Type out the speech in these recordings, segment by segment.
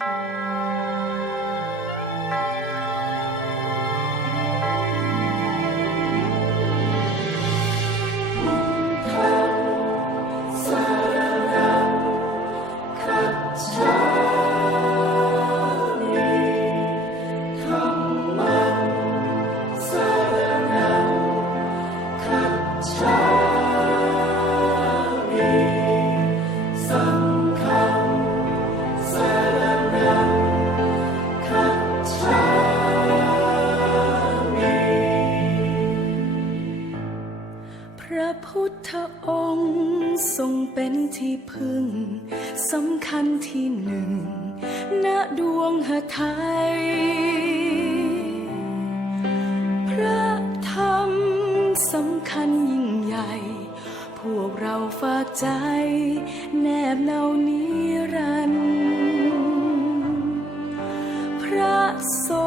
พ พุทธองค์ทรงเป็นที่พึ่งสำคัญที่หนึ่งณดวงหทัยพระธรรมสำคัญยิ่งใหญ่ พวกเราฝากใจ แนบเนานิรันดร์พระสง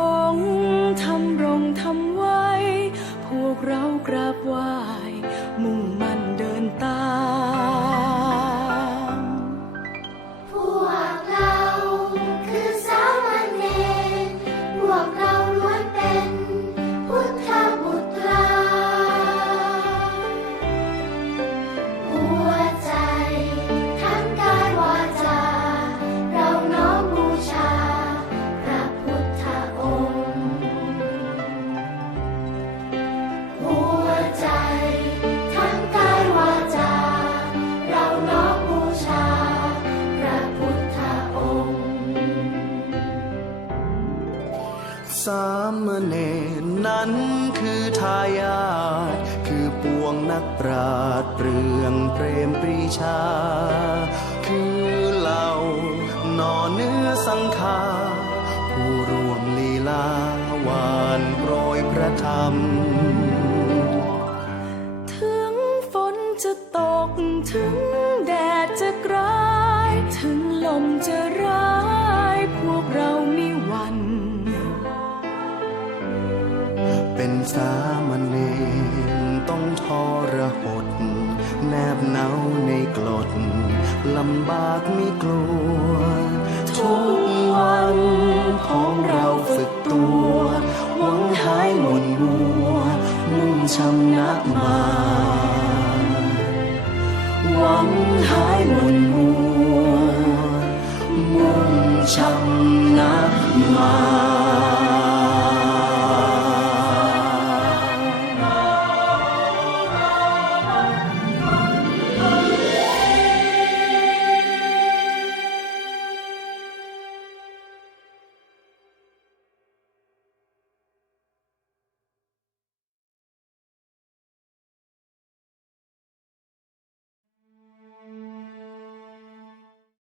สามเณรนั้นคือทายาทคือปวงนักปราดเปรืองเปรมปรีชา คือเหล่านอเนื้อสังขา ผู้รวมลีลาวานโปรยพระธรรม ถึงฝนจะตกถึงแดดจะกราย ถึงลมจะ เป็นสามเณรต้องทรหด แนบเนาในกลดลำบากไม่กลัว ทุกวันของเราฝึกตัวหวังหายหมนมัว มุ่งชำนะมา หวังหายหม